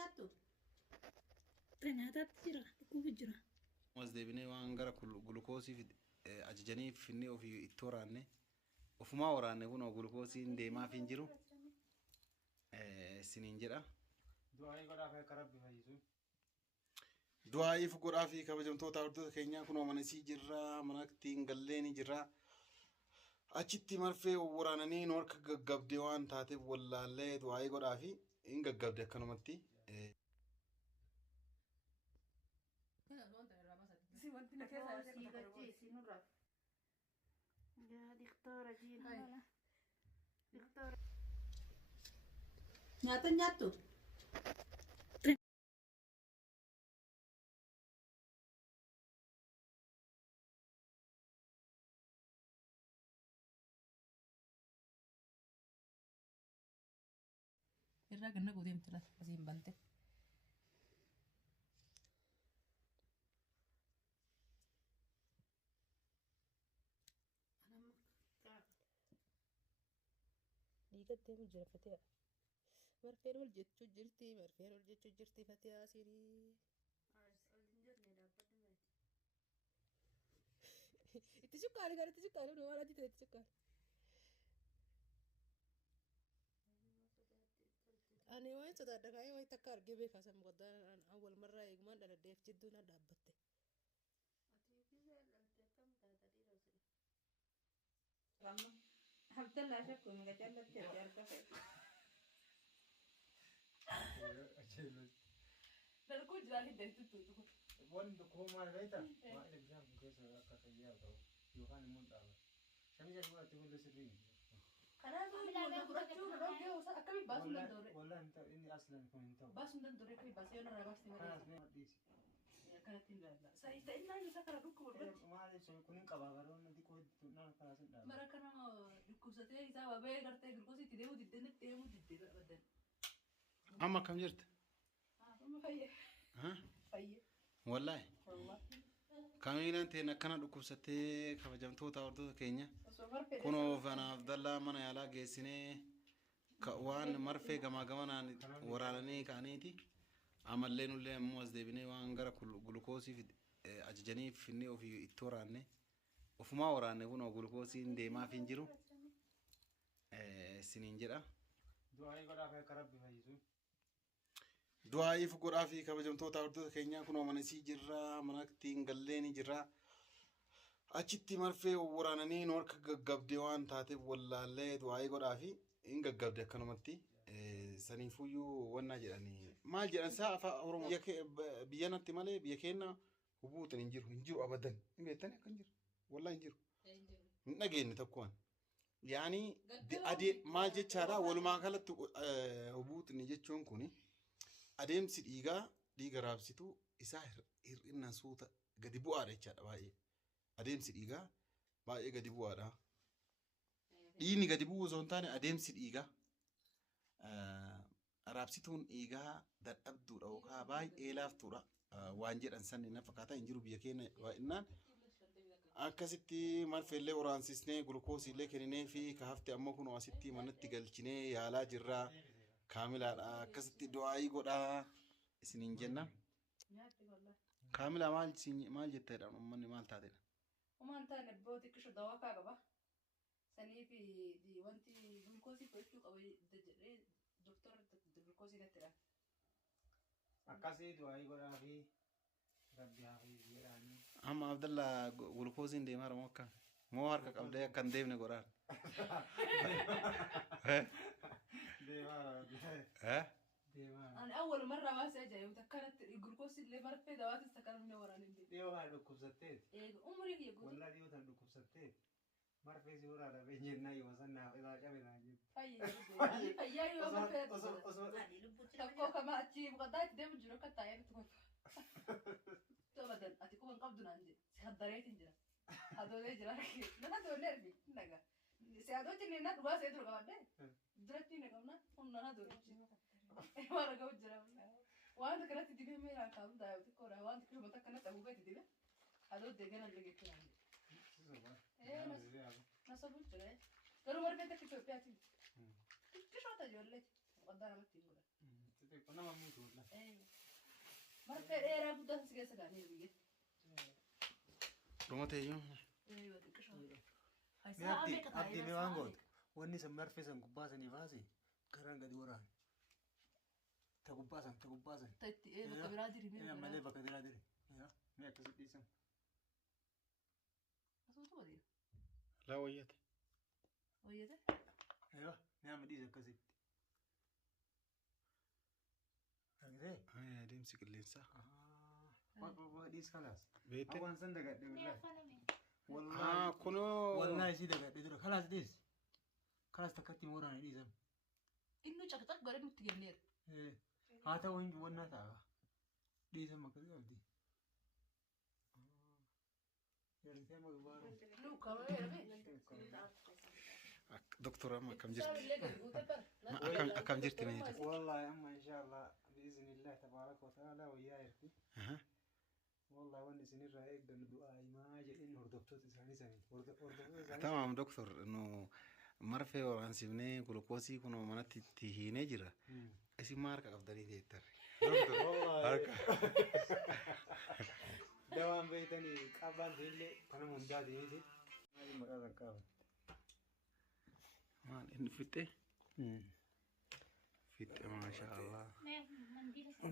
nyaattu? Nyaataatti jira, dhukkuba jira. Mas deebinee waan gara gulukoosii ajajanii finne ofii itti waraanne ofumaa waraanne kun gulukoosiin deemaaf hin jiru isiniin jedha. Du'aayi godhaaf akka rabbi fayyisu. Du'aayiif godhaafi kabajamtoota hordoftoota keenyaa kun amanasii jirra, mana ittiin gallee ni jirra. Achitti marfee waraananii nu harka gaggabdee waan taateef wallaallee du'aayi godhaafi hin gaggabde akkanumatti. Nyaata nyaattu? Irraa ganna guutee miti laata asiin bante. Dhiigattee mu jira fatee marfeen ol jechuu jirti fatee asirii. Itti shukkaari gara itti shukkaari nu waan ajjite itti shukkaari. Ani waan sodaadha kaayee waan takka argee beekaa san mukaddaan awwal marraa eegumaan dhaladheef jidduu na dhaabbatte. Abdallah shakku muka jallatti argaa fedha. Darguu jiraan hiddeetti tuutu. Wanti koo maal beektaa? Waan ibsaan keessa akka fayyaa ta'u yookaan immoo dhaaba. Shamisa fudhattee hundi sirrii. Kanaafuu wanta fudhachuu roogee osoo akkamiin baasuu danda'u? Wallaan ta'u inni aslan kun hin ta'u. Baasuu danda'u akkamiin baasee yoo narraa baastee malee. Kanaaf dhiisi. Akkanatti hin ilaalla. Sa'innaan isa kana dhukkuba godhatti. Maaliif sun kun hin qabaa baroonni xiqqoo naan karaa sin dhaaba. Mara kana dhukkubsatee isaa babee gartee gilgoosii itti deemuu diddeen deemuu diddee baddan. Amma kam jirta? Amma fayyee. Fayyee. Wallahi. Kamiilaan ta'een akkana dhukkubsattee kabajamtoota hordoftoota keenya kunoo fanaaf dallaa mana yaalaa geessinee waan marfee gamaa gamanaan waraananii ka'aniiti. Amallee nullee ammoo as deebinee waan gara gulukoosii ajajanii finne ofii itti waraanne ofumaa waraanne kunoo gulukoosiin deemaaf hin jiru isiniin jedha. Du'aayi godhaaf akka rabbi fayyisu. Du'aayiif godhaafi kabajamtoota hordoftoota keenyaa kun amanasii jirra, mana ittiin gallee ni jirra. Achitti marfee waraananii nu harka gaggabdee waan taateef wallaallee du'aayi godhaafi hin gaggabde akkanumatti. Saniifuyyuu wanna jedhanii maal jedhan saa afaan Oromoo biyya natti malee biyya keenya hubuutan hin jiru abadan hin beektani akka hin jiru wallaahi hin jiru hin dhageenye tokkoon yaani maal jechaadha walumaa galatti hubuutan jechuun kuni adeemsi dhiiga raabsituu isaa hir'inna suuta gadi bu'aadha jechaadha baay'ee adeemsi dhiigaa baay'ee gadi bu'aadha dhiigni gadi bu'uu osoo hin taane adeemsi dhiigaa raabsituun dhiigaa dadhabduudha yookaan baay'ee laaftuudha waan jedhan sanni na fakkaata hin jiru biyya keenya baay'inaan akkasitti marfeellee waraansisnee gulukoosiillee kenninee fi kaafte ammoo kun asitti manatti galchinee yaalaa jirraa kaamilaadha akkasitti du'aayi godhaa isiniin jenna. Kaamilaa maal jetteedha uummanni maal taatedha? Umaan taane booti kishu dawaa kaa qaba. Sanii fi wanti gulukoosii fudhachuu qaba jedhee doktora gulukoosii natti dha. Akkasii du'aayi godhaa fi rabbi haa fayyadanii. Amma Abdallaa gulukoosiin deemaa moo akka moo harka qabdee akka hin deemne godhaan? Deemaa. Ani awwal marra baasee ajaa'ibu akkanatti gulukoosii illee marfee dawaatis akkanatti waraan hin deemu. Dhiyoo haa dhukkubsatteeti. Umurii kiyya guutuu. Wallaa dhiyoo tan dhukkubsatteeti. Marfee si horaa dhabee jennaa yoo san naaf irraa cabe naa jiru. Fayyaa yoo marfee tokko kama achi muqaddaa itti deemu jiru akka taa'ee nutti kolfa. Tobadan ati kuban qabdu naan jedhe si haddareetiin jira. Hadoolee jira nama doonee argi nagaa. Si hadootti ni na dhugaa see dura qabadde duratti ni qabna humna hadoolee. Mara ga'u jira. Waan kanatti dibee meeshaan kaa'u daa'u xiqqoodha waan xiqqoo mata kanatti abuubee itti dibe hadoo deegana illee geeffee naan jedhe. Nasabu jira. Garuu marfee takka Itoophiyaatiin. Xiqqishoota ijoolleeti. Muqaddaa namatti hin godhan. أنا ما أموت والله. مرة إيه رابط ده سجى سجاني بيجي. روما تيجي أيوة ديك شو. هاي مي ساعة أبدي بيك تاعي أبدي بس مي ساعة وانقول بيك. واني سمر في سن قباسني فاسي كران قد وران تقباسن تيت إيه بكبرادي ريمي إيه مالي بكبرادي. بكدر أدري يا مي أكسر ديسم أصوته بدي. لا ويات ويا ده. أيوة نعم ديس أكسر هكذا هاي دي مسك اللينسا ما ديس خلاص بيت أوان سند قد والله كنو والله سيدا قد ديرو خلاص ديس خلاص تكتي وراني ديسم إنه شكلك قريب متجنن. إيه هذا وين ونا تاعه ديسم ما كذا أبدي يعني ثما قبارو لو كمان دكتور أما كم صار جرت اللي قلت بر. ما أكم جرت من يجي والله أما إن شاء الله بإذن الله تبارك وتعالى وياك والله واني سنين رأيك قال دعائي ما أجل إنه هردبتوت إساني سنين تمام دكتور إنه مرفي وران سيبني كلوكوسي كنا منات تهيني جرا إيش مارك أفضلي تيتر دكتور والله دوام بيتني قابل ذيلي أنا مندادي هيدي هذه مرة قابل ما إن فيته فيته ما شاء الله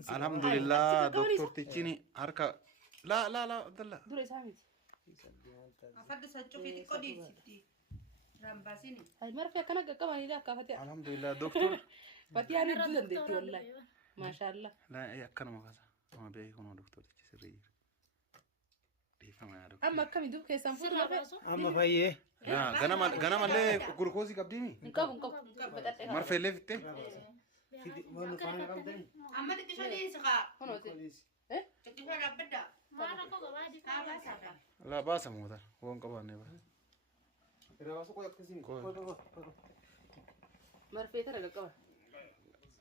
الحمد لله دكتور تجيني هركا لا عبد الله دوري سامي. أفرد سجوا في تكودي ستي رامباسيني هاي مرة في كنا كمان إذا كفتي. الحمد لله دكتور فتي أنا جزء ديتي والله. ما شاء الله. لا يا كنا ما كذا ما بيجي كنا دكتور تجي دي فما يا دكتور أما كم يدوب كيسان فور ما في. أما فايه لا غنم اللي جلوكوزي قبديني نكاب مرفي اللي فيته في ما نفعنا قابل أما تكشلي سخاء هنا وتي. كويس تكشلي ربدا كابا سابا لا باس مودا هو انقبض نبا راسو كويس كسين مرة في ترى كمان.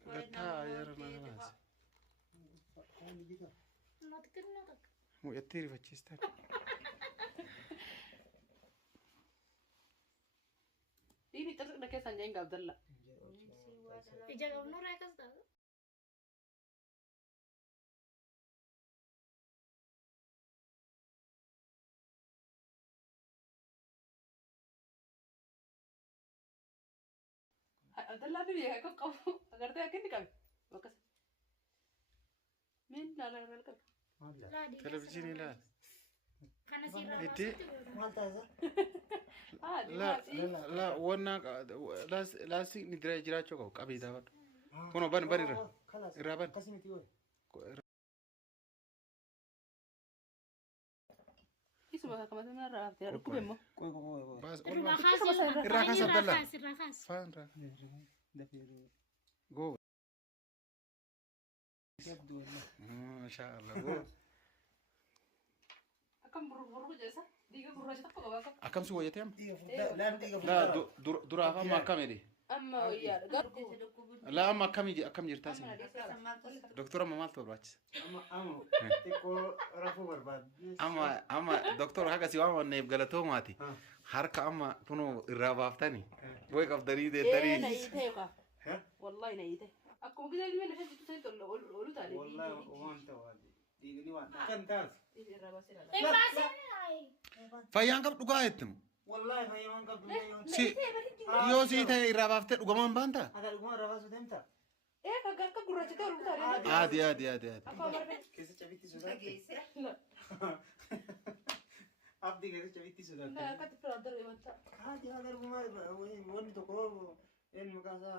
قطع يا رنا خلاص مو يتيري فشيستر ini terus udah kayak sanjay nggak abdallah. Ijaga bener ya kas tahu. Abdallah tuh ya kok kamu agar tuh yakin kami. Bakas. Min nala nala kami. تلفزيوني لا Karena si Rama Itu- Ah, di لا sih. لا وانا لا سي ندري جرا تشوكو قبي دا كونو بان بان خلاص رابن قسمي تيوي Isu mah kamu tuh nara, tiada aku bemo. كوي بس Rumah والله khas Itu ya. apa Rakas Ini Abdallah. rakas, rakas. فان را ده في جو يبدو والله ما شاء الله جو Akan buru-buru jasa. Diga buru aja tak kok bapak. أكم سوى يتيم لا نديك لا درا ما كم يدي Amma iya, garku. لا ما كم يجي أكم يرتاس Amma dia salah. دكتورة ما مالته باتش أما تكو رفو برباد أما دكتور هكذا سوى ما نيب غلطو ماتي حركة أما كنو الرابطاني بويك أفضلي ده Eh, تري naite ka. ها Wallahi naite. Aku bisa ini mana sih tuh itu ulu tadi. والله وان توادي ديني وان كم تعرف Ini rabasi lah. Eh pasir ay. فيان قبل دقايتم والله ما يوان قبل يوان سي يو سي تاي الرابطة دقمان بانتا هذا الجمهور رفاسو تمتا Eh, kagak guru aja tuh ulu tadi. عادي Aku amarnya. كيس شبيتي سودان Lah, أبدي كيس شبيتي سودان nah, kata brother ya mantap. هذا الجمهور وين تقول إن مكاسا